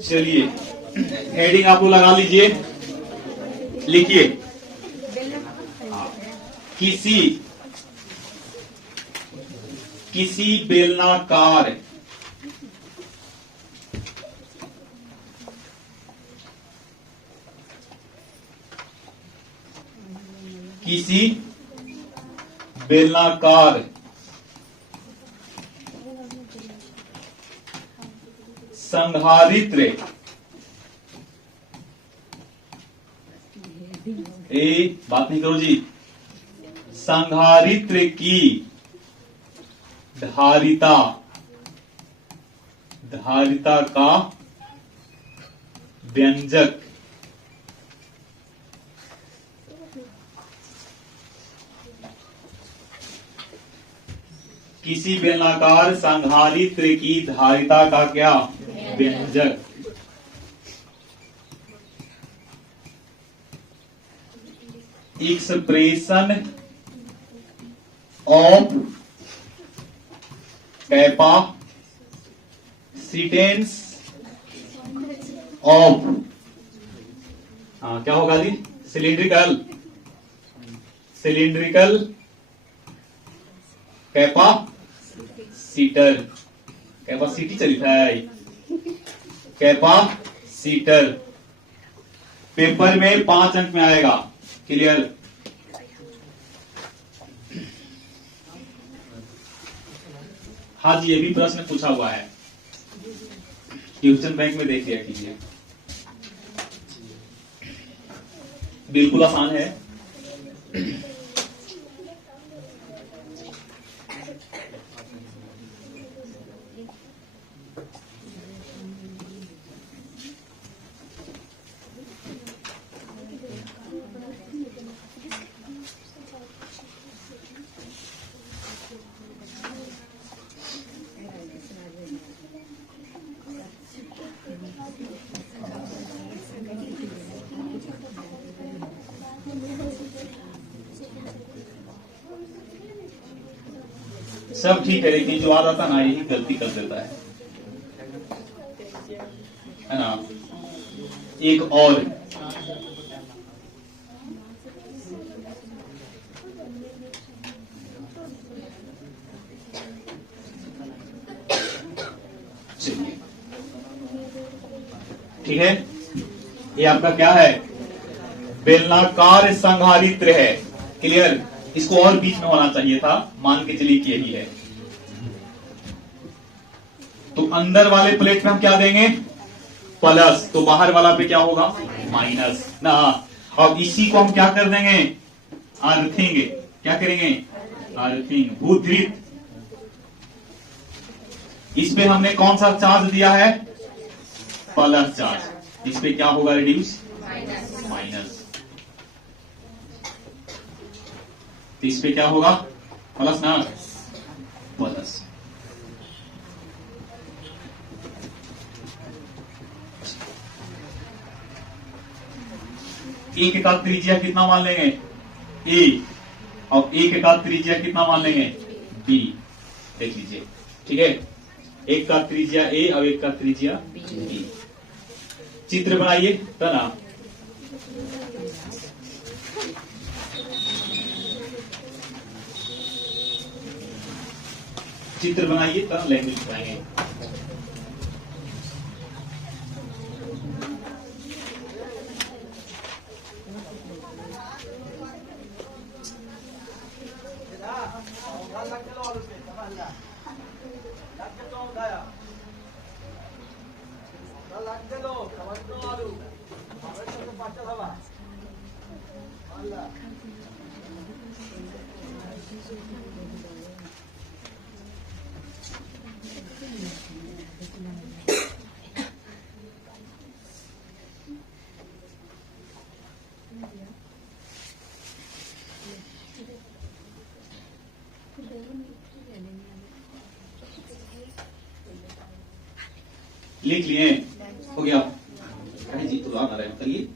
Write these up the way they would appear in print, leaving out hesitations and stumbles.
चलिए हेडिंग आप लोग लगा लीजिए, लिखिए किसी बेलनाकार संधारित्र बात नहीं करो जी, संधारित्र की धारिता का व्यंजक किसी बेलनाकार संधारित्र की धारिता का क्या व्यंजक एक्सप्रेशन ऑफ कैपेसिटेंस ऑफ क्या होगा जी, सिलिंड्रिकल कैपेसिटी चली था, कैपेसिटर पेपर में 5 अंक में आएगा। क्लियर? हाँ जी, ये भी प्रश्न पूछा हुआ है, ट्यूशन बैंक में देख लिया कीजिए, बिल्कुल आसान है। सब ठीक है, लेकिन जो आ जाता ना यही गलती कर देता है ना। एक और चलिए, ठीक है, ये आपका क्या है, बेलनाकार संधारित्र है। क्लियर? इसको और बीच में होना चाहिए था, मान के चलिए कि यही है, तो अंदर वाले प्लेट में हम क्या देंगे, प्लस, तो बाहर वाला पे क्या होगा, माइनस ना। अब इसी को हम क्या कर देंगे, अर्थिंग, क्या करेंगे, अर्थिंग, भूतृत। इस पे हमने कौन सा चार्ज दिया है, प्लस चार्ज, इस पे क्या होगा, रिड्यूस, माइनस, तो इस पे क्या होगा, प्लस ना, प्लस। एक का त्रिज्या कितना मान लेंगे, ए, और एक का त्रिज्या कितना मान लेंगे, बी। देख लीजिए, ठीक है, एक का त्रिज्या ए और एक का त्रिज्या बी। चित्र बनाइए तना, चित्र बनाइए तब लैंग्वेज बनाएंगे। लिख लिए, हो गया जी, तो याद आ रहा है, बताइए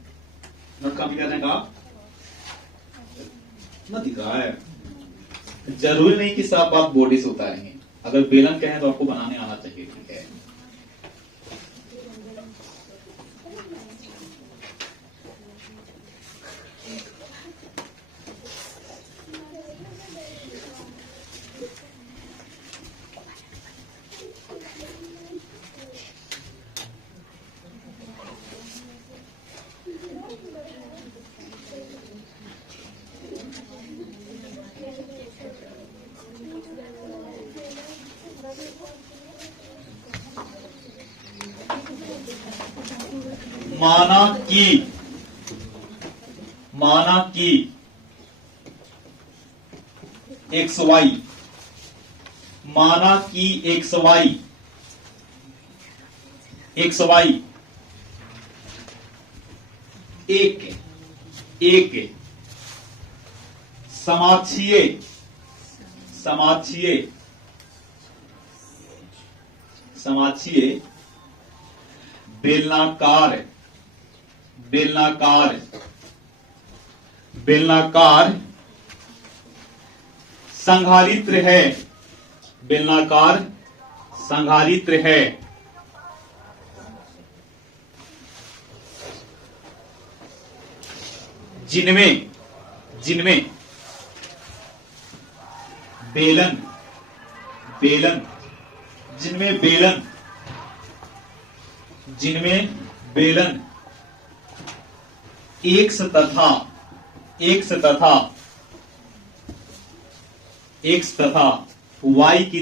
नोट कॉपी करने का मत दिख रहा है। जरूरी नहीं कि सब आप बॉडी से उतारेंगे, अगर बेलन कहें तो आपको बनाने आना चाहिए, ठीक है। माना कि एक्स वाई, माना कि एक्स वाई एक समाक्षीय बेलनाकार संधारित्र है, बेलनाकार संधारित्र है, जिनमें बेलन एक्स तथा वाई की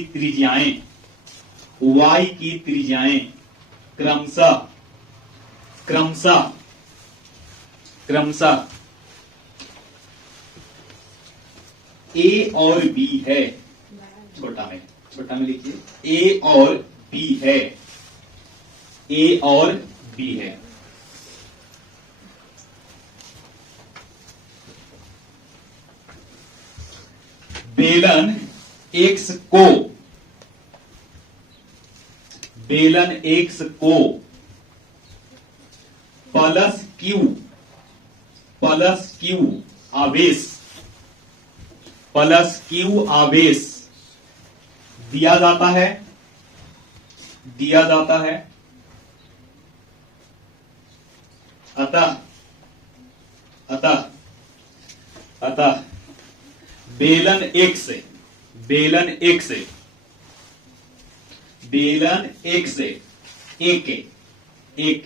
त्रिज्याएं क्रमशः ए और बी है, छोटा में लिखिए, ए और बी है, बेलन एक्स को प्लस क्यू आवेश दिया जाता है, अतः बेलन एक्स एक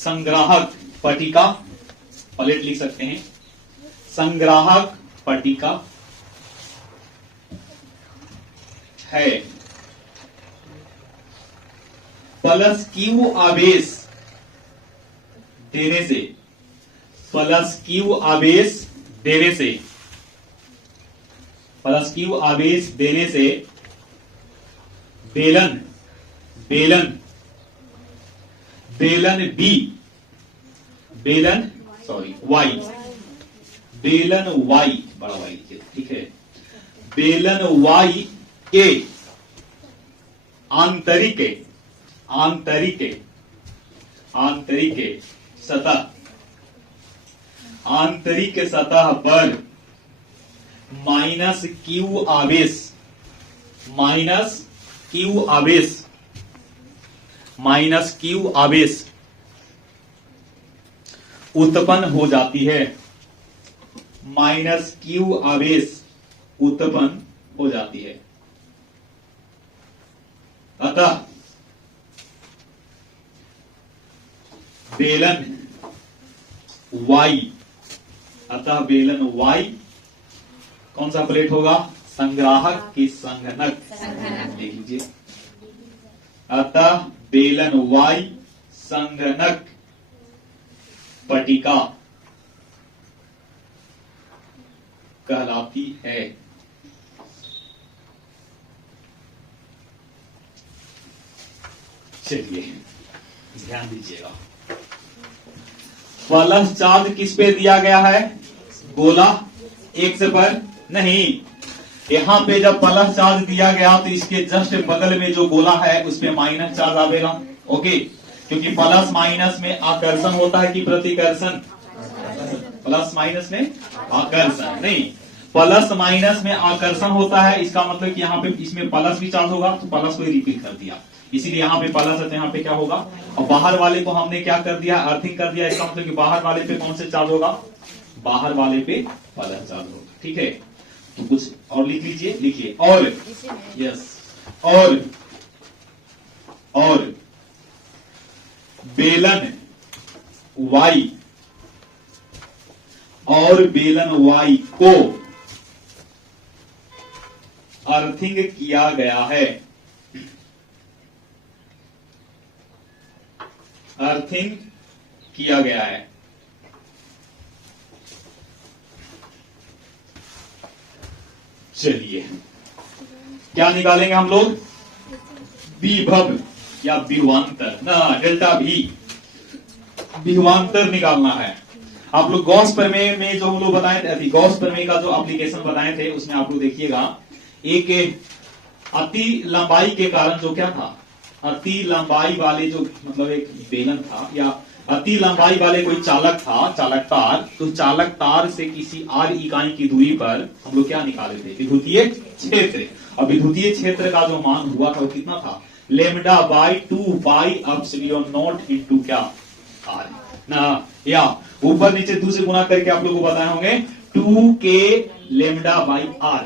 संग्राहक पट्टिका, प्लेट लिख सकते हैं, संग्राहक पट्टिका है, प्लस क्यू आवेश देने से बेलन वाई, बड़ा वाई, ठीक है, बेलन वाई के आंतरिक सतह पर माइनस क्यू आवेश उत्पन्न हो जाती है, अतः बेलन वाई कौन सा प्लेट होगा, संग्राहक की संघनक लिख लीजिए, अतः बेलन वाई संघनक पट्टिका कहलाती है। चलिए ध्यान दीजिएगा, प्लस चार्ज किस पे दिया गया है, गोला एक्स पर नहीं, यहां पे जब प्लस चार्ज दिया गया तो इसके जस्ट बगल में जो गोला है उस पे माइनस चार्ज आवेगा, ओके, क्योंकि प्लस माइनस में आकर्षण होता है कि प्रतिकर्षण, प्लस माइनस में आकर्षण नहीं, प्लस माइनस में आकर्षण होता है, इसका मतलब कि यहाँ पे इसमें प्लस भी चार्ज होगा तो प्लस को रिपीट कर दिया, इसीलिए यहाँ पे प्लस है तो यहाँ पे क्या होगा, और बाहर वाले को हमने क्या कर दिया, अर्थिंग कर दिया, इसका मतलब कि बाहर वाले पे कौन से चार्ज होगा, बाहर वाले पे प्लस चार्ज होगा, ठीक है। तो कुछ और लिख लीजिए, लिखिए, और यस, और बेलन वाई को अर्थिंग किया गया है, अर्थिंग किया गया है। चलिए क्या निकालेंगे हम लोग? विभव या विभवांतर ना, डेल्टा भी विभवांतर निकालना है। आप लोग गॉस प्रमेय में जो हम लोग बताए थे, गॉस प्रमेय का जो एप्लीकेशन बताए थे उसमें आप लोग देखिएगा, एक अति लंबाई के कारण जो क्या था, अति लंबाई वाले जो मतलब एक बेलन था या अति लंबाई वाले कोई चालक था, चालक तार, तो चालक तार से किसी r इकाई की दूरी पर हम लोग क्या निकाले थे? विद्युतीय क्षेत्र। और विद्युतीय क्षेत्र का जो मान हुआ था वो कितना था? Lambda by 2 pi epsilon naught into क्या r ना, या ऊपर नीचे 2 से गुना करके आप लोगों को बताए होंगे 2k लेमडा बाई r।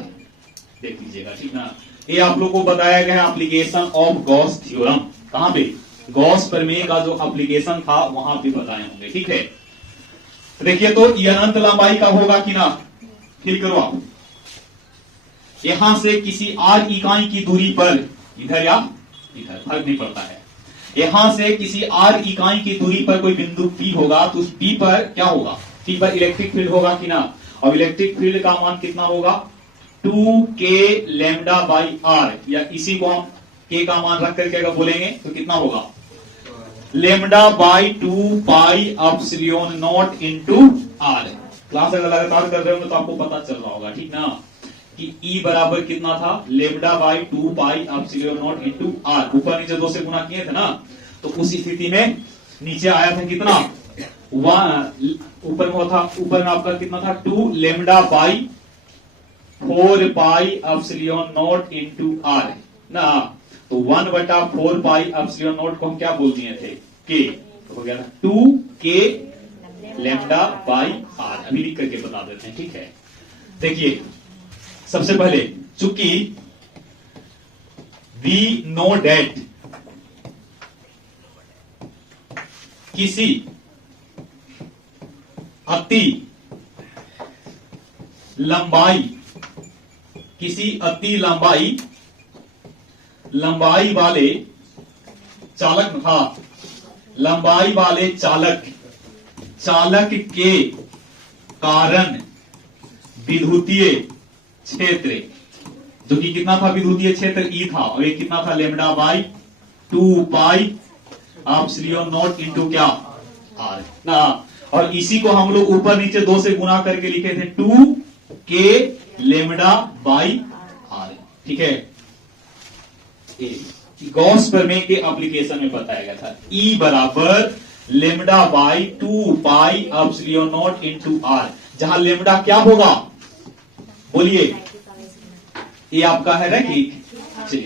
देख लीजिएगा, ठीक ना। ये आप लोगों को बताया गया है एप्लीकेशन ऑफ गॉस थ्योरम। कहां पे? गॉस प्रमेय का जो एप्लीकेशन था वहां पे बताए होंगे, ठीक है। देखिए तो ये अनंत लंबाई का होगा कि ना, फिर करो आप। यहां से किसी r इकाई की दूरी पर, इधर या इधर फर्क नहीं पड़ता है, यहां से किसी r इकाई की दूरी पर कोई बिंदु P होगा, तो उस P पर क्या होगा? P पर इलेक्ट्रिक फील्ड होगा कि ना। और इलेक्ट्रिक फील्ड का मान कितना होगा? 2k लेमडा बाई r, या इसी को हम k का मान रख करके अगर बोलेंगे तो कितना होगा? Lambda by 2 pi epsilon naught into r। Class अगर लगातार कर रहे हो तो आपको पता चल रहा होगा, ठीक ना, कि E बराबर कितना था? Lambda by 2 pi epsilon naught into r। ऊपर नीचे 2 से गुना किए थे ना, तो उस स्थिति में नीचे आया था कितना? ऊपर में था, ऊपर में आपका कितना था? 2 lambda by 4 pi epsilon naught into r ना, तो 1/4 पाई एप्सिलॉन नॉट को हम क्या बोल दिए थे? k। तो हो गया था 2k लेमडा बाई r। अभी लिख करके बता देते हैं, ठीक है। देखिए सबसे पहले, चूंकि वी नो डेट किसी अति लंबाई, किसी अति लंबाई वाले चालक था, लंबाई वाले चालक के कारण विद्युतीय क्षेत्र, जो कि कितना था? विद्युतीय क्षेत्र E था, और ये कितना था? Lambda by 2 pi epsilon naught into क्या r ना। और इसी को हम लोग ऊपर नीचे 2 से गुना करके लिखे थे 2k लेमडा बाई r, ठीक है। गॉस प्रमेय के एप्लीकेशन में बताया गया था E बराबर lambda by 2 pi epsilon naught into r, जहां लेमडा क्या होगा? बोलिए। ये आपका है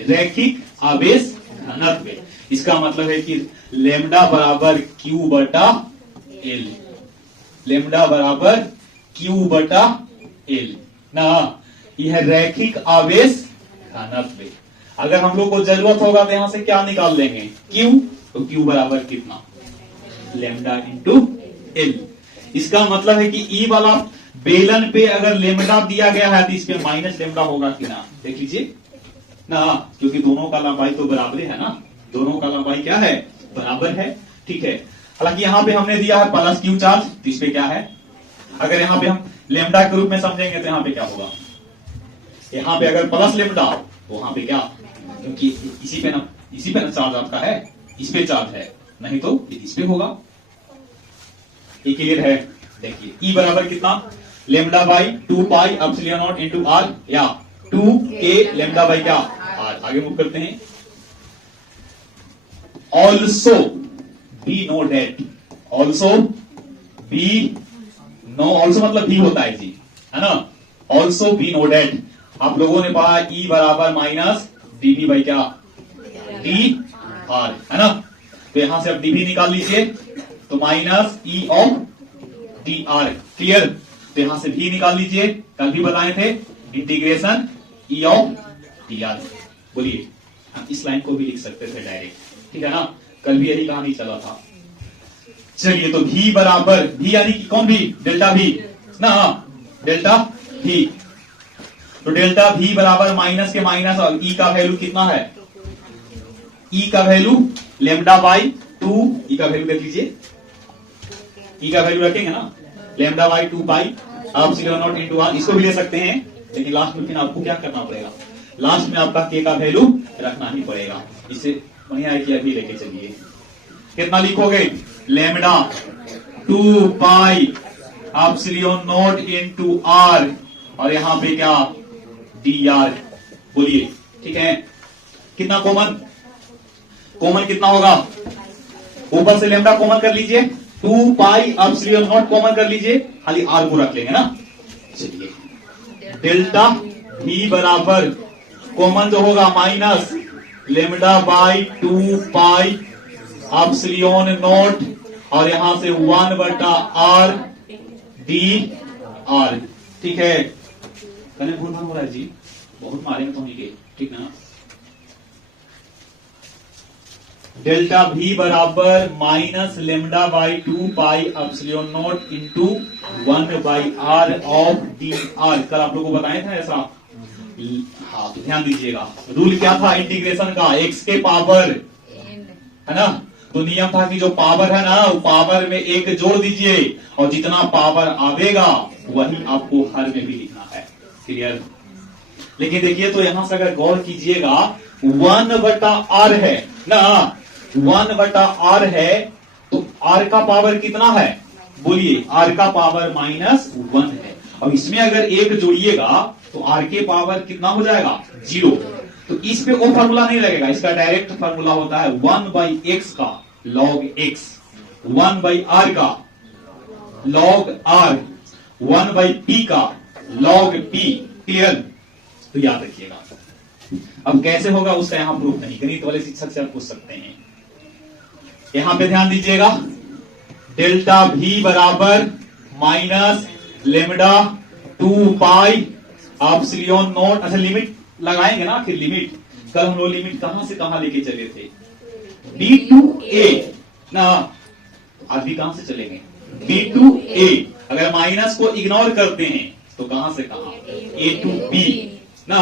रैखिक आवेश घनत्व। इसका मतलब है कि लेमडा बराबर Q बटा L, लेमडा बराबर Q बटा L ना, यह रैखिक आवेश घनत्व। अगर हम लोग को जरूरत होगा तो यहां से क्या निकाल लेंगे? Q, तो Q बराबर कितना? Lambda into L। इसका मतलब है कि E वाला बेलन पे अगर लेमडा दिया गया है तो इस पे माइनस लेमडा होगा कि ना? देख लीजिए ना, क्योंकि दोनों का लंबाई तो बराबर है ना, दोनों का लंबाई क्या है? बराबर है, ठीक है। हालांकि यहां पे हमने दिया है प्लस Q चार्ज, तो इस पे क्या है? अगर यहां पे हम लेमडा के रूप में समझेंगे तो यहां पे क्या होगा? यहां पे अगर प्लस लेमडा तो वहां पे क्या? क्योंकि इसी पे ना चार्ज आपका है, इस पे चार्ज है, नहीं तो इस पे होगा। ये क्लियर है? देखिए E बराबर कितना? Lambda by 2 pi epsilon naught into r, या 2k लेमडा बाई क्या r। आगे मूव करते हैं। Also be noted, also be no, also मतलब भी होता है जी, है ना। ऑल्सो बी नो डेट आप लोगों ने पढ़ा E बराबर माइनस dv बाई क्या डी r, है ना। तो यहां से अब dv निकाल लीजिए, तो minus E of D R. Clear? तो यहां से भी निकाल लीजिए, कल भी बताए थे integration E of D R. बोलिए, हम इस लाइन को भी लिख सकते थे डायरेक्ट, ठीक है ना, कल भी यही कहानी चला था। चलिए तो भी बराबर, भी यानी कि कौन भी? डेल्टा भी ना, डेल्टा भी। तो डेल्टा भी बराबर माइनस के माइनस, और E का वैल्यू कितना है? E का वैल्यू लेमडा बाई 2 ई का वैल्यू देख लीजिए, ई का वैल्यू रखेंगे ना, lambda by 2 pi epsilon naught into R, इसको भी ले सकते हैं, लेकिन लास्ट में फिर आपको क्या करना पड़ेगा, लास्ट में आपका के का वैल्यू रखना ही पड़ेगा। इससे बढ़िया है कि अभी लेके चलिए, कितना लिखोगे, lambda 2 pi epsilon naught into R, और यहां पे क्या, डी आर, बोलिए ठीक है। कितना कॉमन, कॉमन कितना होगा, ऊपर से लैम्डा कॉमन कर लीजिए, 2 पाई एप्सिलॉन नॉट कॉमन कर लीजिए, खाली आर को रख लेंगे ना। चलिए डेल्टा भी बराबर कॉमन जो होगा minus lambda by 2 pi epsilon not, और यहां से 1/r डी आर, ठीक है। कने भूल भाग हो रहा है जी, बहुत मारेंगे तो नहीं, ठीक ना। डेल्टा भी बराबर minus lambda by 2 pi epsilon naught into 1/r of D R, कल आप लोगों को बताया था ऐसा। हाँ तो ध्यान दीजिएगा, रूल क्या था इंटीग्रेशन का, x के पावर है ना, तो नियम था कि जो पावर है ना, वो पावर में एक जोड़ दीजिए, और जितना पावर आवेगा वही आपको हर में भी लिखना है, क्लियर। लेकिन देखिए तो यहां से अगर गौर कीजिएगा, 1/r है ना, 1/r है, तो r का पावर कितना है, बोलिए, r का पावर -1 है, और इसमें अगर एक जोड़िएगा तो r के पावर कितना हो जाएगा, 0। तो इस पे वो फॉर्मूला नहीं लगेगा, इसका डायरेक्ट फॉर्मूला होता है 1/x का log x, 1/r का log r, 1/p का log p, क्लियर। तो याद रखिएगा, अब कैसे होगा उसका यहां प्रूफ नहीं, गणित वाले शिक्षक से आप पूछ सकते हैं। यहां पे ध्यान दीजिएगा, डेल्टा भी बराबर minus lambda 2 pi epsilon not, अच्छा लिमिट लगाएंगे ना, आखिर लिमिट, कल हम लोग लिमिट कहां से कहां लेके चले थे, b टू a ना, अभी कहां से चलेंगे, b टू a, अगर माइनस को इग्नोर करते हैं तो कहां से कहां, a टू b ना।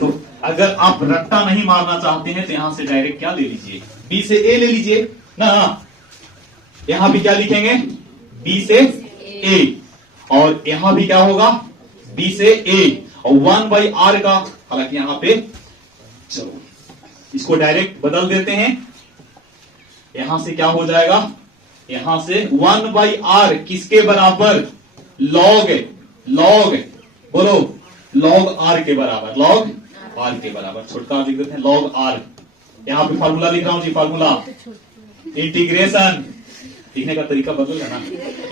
तो अगर आप रट्टा नहीं मारना चाहते हैं तो यहां से डायरेक्ट क्या ले लीजिए, b से a ले लीजिए ना, यहां भी क्या लिखेंगे, b से a, और यहां भी क्या होगा, b से a, और 1/r का, हालांकि यहां पे चलो इसको डायरेक्ट बदल देते हैं, यहां से क्या हो जाएगा, यहां से 1/r किसके बराबर, log, बोलो log r के बराबर, log r के बराबर, छोटका लिख देते हैं log r। यहां पे फार्मूला लिख रहा हूं जी, फार्मूला इंटीग्रेशन, लिखने का तरीका बदल है ना,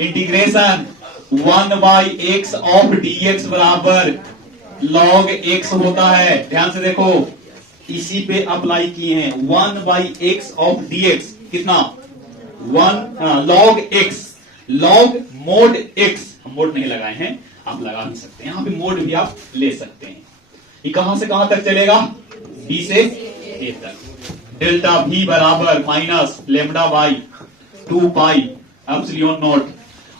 इंटीग्रेशन 1/x ऑफ dx बराबर log x होता है, ध्यान से देखो, इसी पे अप्लाई किए हैं, 1/x ऑफ dx कितना, 1 log x, log mode x, हम मोड नहीं लगाए हैं, आप लगा भी सकते हैं, यहां पे मोड भी आप ले सकते हैं। ये कहां से कहां तक चलेगा, b से a तक। डेल्टा v बराबर minus lambda by 2 pi epsilon not,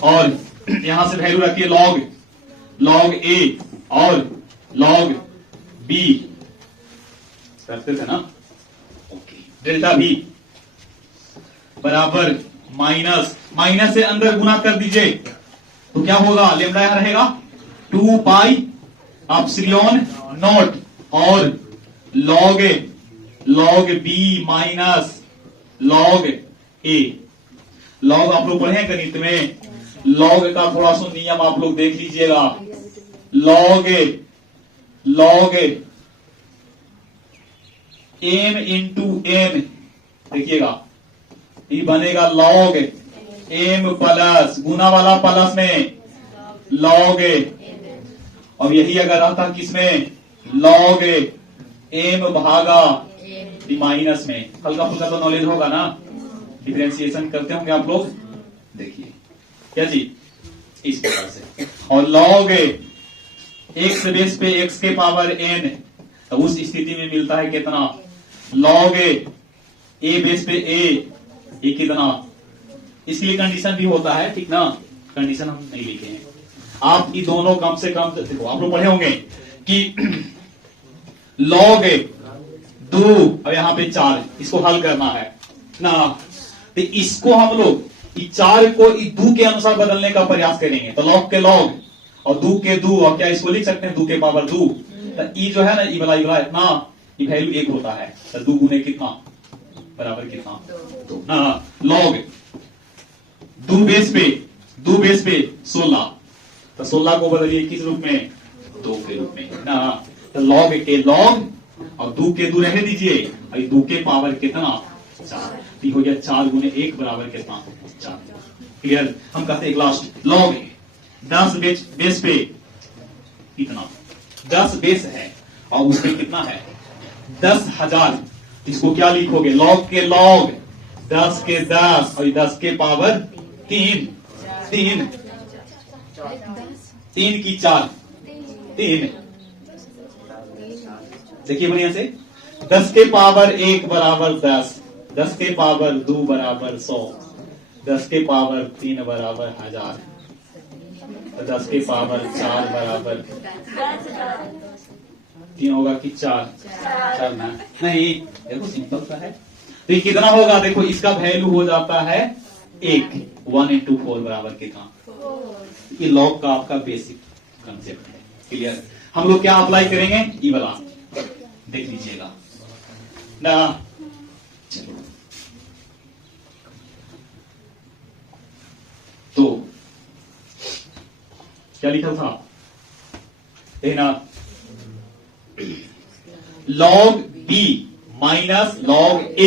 और यहां से वैल्यू रखिए log a और log b, करते थे ना, ओके। डेल्टा v बराबर माइनस से अंदर गुना कर दीजिए, तो क्या होगा, लेमडा यहां रहेगा 2 पाई एप्सिलॉन नॉट, और log b minus log a। log आप लोग पढ़े हैं गणित में, log का थोड़ा सा नियम आप लोग देख लीजिएगा, log m इंटू n, देखिएगा ये बनेगा log m प्लस, गुना वाला प्लस में log, और यही अगर आता किसमें, log m भागा माइनस में, हल्का फुल्का तो नॉलेज होगा ना, डिफरेंशिएशन करते होंगे आप लोग, देखिए क्या जी, इस प्रकार से, और log x बेस पे x के पावर n, तो उस स्थिति में मिलता है कितना, log a बेस पे a कितना, इसके लिए कंडीशन भी होता है, ठीक ना, कंडीशन हम नहीं लिखे हैं, आप ये दोनों कम से कम देखो, आप लोग पढ़े होंगे कि log 2 और यहां पे 4, इसको हल करना है ना, तो इसको हम लोग इस 4 को इस 2 के अनुसार बदलने का प्रयास करेंगे। तो log के log और 2 के 2, और क्या इसको लिख सकते हैं 2 के पावर 2। तो ई जो है ना, ई वाला इतना ये वैल्यू 1 होता है। तो 2 गुने कितना बराबर कितना 2 ना। log 2 बेस पे 16, तो 16 को बदलिए किस रूप में 2 के रूप में ना। तो log के log और 2 के 2 रहने दीजिए, और 2 के पावर कितना 4, तो हो गया 4 गुने 1 बराबर कितना 4। क्लियर। हम कहते हैं लास्ट log 10 बेस पे कितना 10 बेस है और उसपे कितना है 10,000। इसको क्या लिखोगे log के log 10 के 10 और 10 के पावर 3 की 4 3। देखिए बढ़िया से, 10 के पावर 1 बराबर 10, 10 के पावर 2 बराबर 100, 10 के पावर 3 बराबर 1000, 10 के पावर 4 बराबर 3 होगा कि 4 ना नहीं, देखो सिंपल सा है। तो ये कितना होगा, देखो इसका वैल्यू हो जाता है 1 into 4 बराबर कितना। ये लॉग का आपका बेसिक कंसेप्ट है। क्लियर। हम लोग क्या अप्लाई करेंगे, ये वाला देख लीजिएगा ना। चलो तो क्या लिखा था ना, log b minus log a,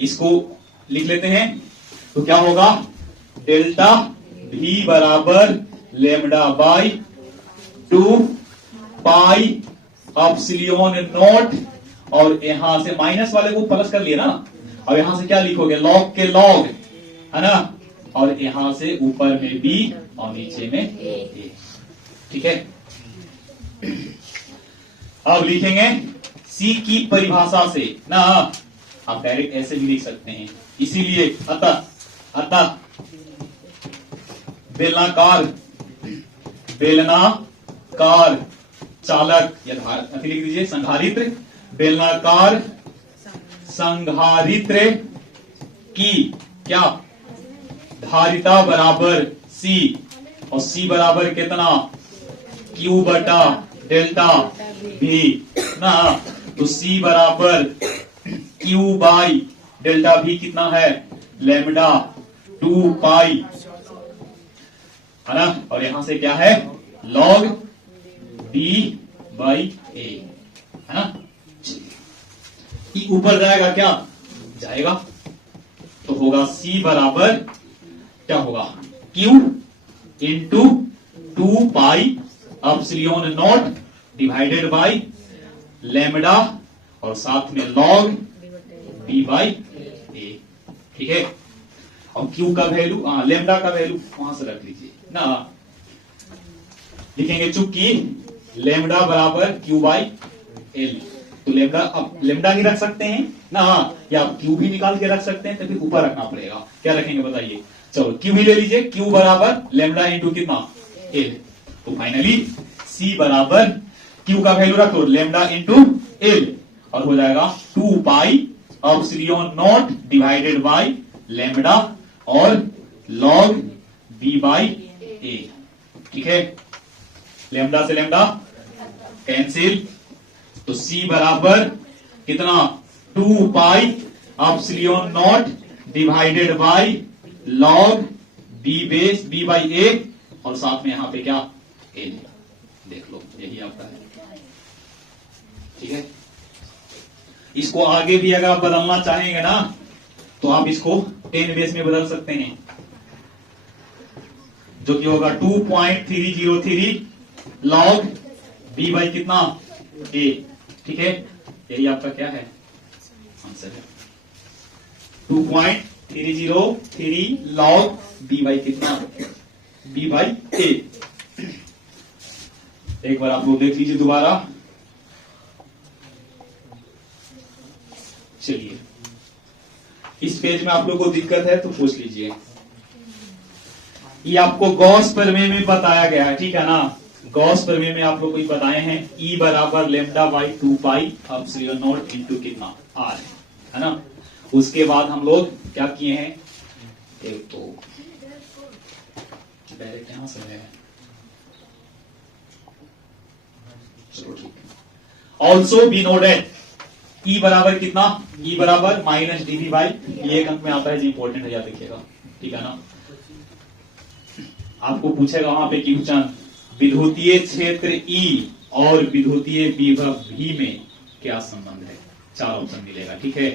इसको लिख लेते हैं। तो क्या होगा, डेल्टा v बराबर lambda by 2 pi epsilon not, और यहां से माइनस वाले को प्लस कर लिया ना। अब यहां से क्या लिखोगे, log के log है ना, और यहां से ऊपर में b और नीचे में a। ठीक है। अब लिखेंगे c की परिभाषा से ना, आप डायरेक्ट ऐसे भी लिख सकते हैं। इसीलिए अतः बेलनाकार चालक या लिख दीजिए संधारित्र, बेलनाकार संधारित्र की क्या धारिता बराबर c, और c बराबर कितना q बटा डेल्टा v ना। तो c बराबर q बाई डेल्टा v कितना है लेमडा 2 पाई है ना, और यहां से क्या है log b बाई a है ना। ऊपर जाएगा क्या जाएगा, तो होगा c बराबर क्या होगा q into 2 pi epsilon not divided by lambda, और साथ में log b बाई a। ठीक है। और q का वैल्यू, लेमडा का वैल्यू वहां से रख लीजिए ना। लिखेंगे चूंकि लेमडा बराबर q बाई एल, तो लेमडा, अब लेमडा ही रख सकते हैं ना, या आप q भी निकाल के रख सकते हैं, तो फिर ऊपर रखना पड़ेगा। क्या रखेंगे बताइए, चलो q भी ले लीजिए, q बराबर लेमडा इंटू कितना एल। तो फाइनली c बराबर q का वैल्यू रखो लेमडा इंटू एल, और हो जाएगा 2 pi epsilon not divided by lambda और log b बाई a। ठीक है। लेमडा से लेमडा कैंसिल, तो c बराबर कितना 2 pi epsilon not divided by log b by a, और साथ में यहां पे क्या a। देख लो यही आपका है। ठीक है। इसको आगे भी अगर आप बदलना चाहेंगे ना, तो आप इसको 10 बेस में बदल सकते हैं, जो कि होगा 2.303 log b बाई कितना a। ठीक है। यही आपका क्या है आंसर है, 2.303 log b बाई कितना b बाई a। एक बार आप लोग देख लीजिए दोबारा। चलिए, इस पेज में आप लोग को दिक्कत है तो पूछ लीजिए। ये आपको गॉस प्रमेय में बताया गया है, ठीक है ना। गॉस प्रमेय में आप लोग को बताए हैं E बराबर lambda by 2 pi epsilon naught into कितना R है ना। उसके बाद हम लोग क्या किए हैं, एक तो डायरेक्ट यहां से है, चलो ठीक है। ऑल्सो बी नोटेड ई बराबर कितना, ई बराबर माइनस डीबी बाई, ये एक अंक में आता है जी, इंपॉर्टेंट है, याद रखिएगा, ठीक है ना। आपको पूछेगा वहां पे क्वेश्चन, विद्युतीय क्षेत्र ई और विद्युतीय विभव भी में क्या संबंध है, 4 ऑप्शन मिलेगा, ठीक है।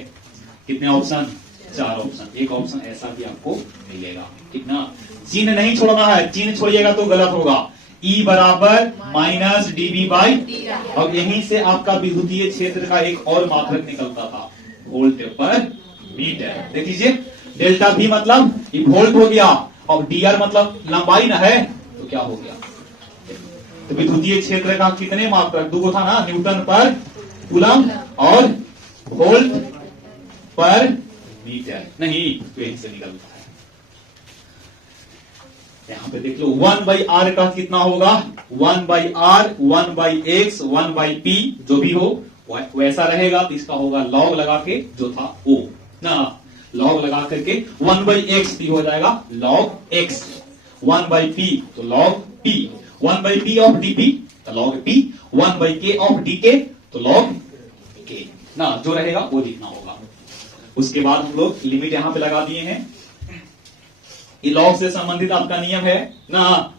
कितने ऑप्शन, 4 ऑप्शन, एक ऑप्शन ऐसा भी आपको मिलेगा, ठीक ना। चिन्ह नहीं छोड़ना है, चिन्ह छोड़िएगा तो गलत होगा। ई बराबर माइनस डीबी बाई, और यहीं से आपका विद्युतीय क्षेत्र का एक और मात्रक निकलता था, वोल्ट पर मीटर। देख लीजिए, डेल्टा भी मतलब ये वोल्ट हो गया, और डीआर मतलब लंबाई ना है, तो क्या हो गया, तो विद्युतीय क्षेत्र का कितने मात्रक, 2 था ना, न्यूटन पर कूलम और वोल्ट पर मीटर, नहीं तो यहीं से निकलता है। यहां पे देख लो 1/r का कितना होगा, 1/r, 1/x, 1/p, जो भी हो वैसा रहेगा, तो इसका होगा लॉग लगा के, जो था o ना, लॉग लगा करके 1/x p हो जाएगा log x, 1/p तो log p, 1/p of dp तो log p, 1/k of dk तो log k ना, जो रहेगा वो लिखना होगा। उसके बाद हम लोग लिमिट यहां पे लगा दिए हैं। ये लॉग से संबंधित आपका नियम है ना,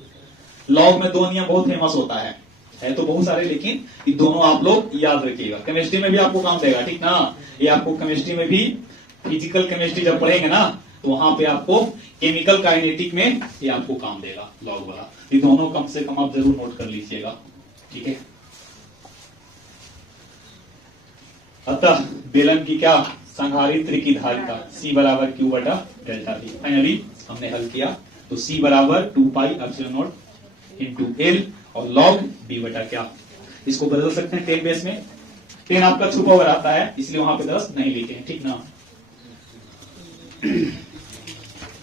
लॉग में 2 नियम बहुत फेमस होता है तो बहुत सारे, लेकिन ये दोनों आप लोग याद रखिएगा, केमिस्ट्री में भी आपको काम देगा, ठीक ना। ये आपको केमिस्ट्री में भी, फिजिकल केमिस्ट्री जब पढ़ेंगे ना, तो वहां पे आपको केमिकल काइनेटिक में ये आपको काम देगा लॉग वाला। ये दोनों कम से कम आप जरूर नोट कर लीजिएगा, ठीक है। अतः बेलन की क्या, संधारित्र की धारिता C बराबर Q बटा डेल्टा V। फाइनली हमने हल किया, तो C बराबर 2 pi epsilon naught into L, और log B बटा क्या, इसको बदल सकते हैं 10 बेस में, 10 आपका छुपा हुआ रहता है, इसलिए वहां पे 10 नहीं लिखे हैं, ठीक ना।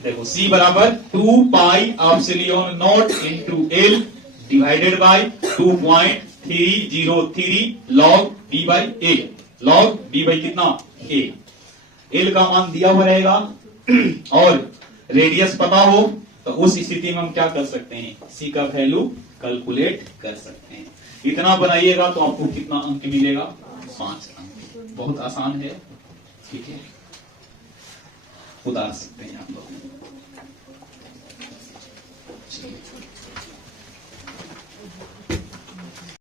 देखो C बराबर 2 pi epsilon naught into L divided by 2.303 log B by A, log B by कितना A, L का मान दिया हुआ रहेगा और रेडियस पता हो, तो उस स्थिति में हम क्या कर सकते हैं, C का वैल्यू कैलकुलेट कर सकते हैं। इतना बनाइएगा तो आपको कितना अंक मिलेगा, 5 अंक, बहुत आसान है, ठीक है, उतार सकते हैं आप लोग।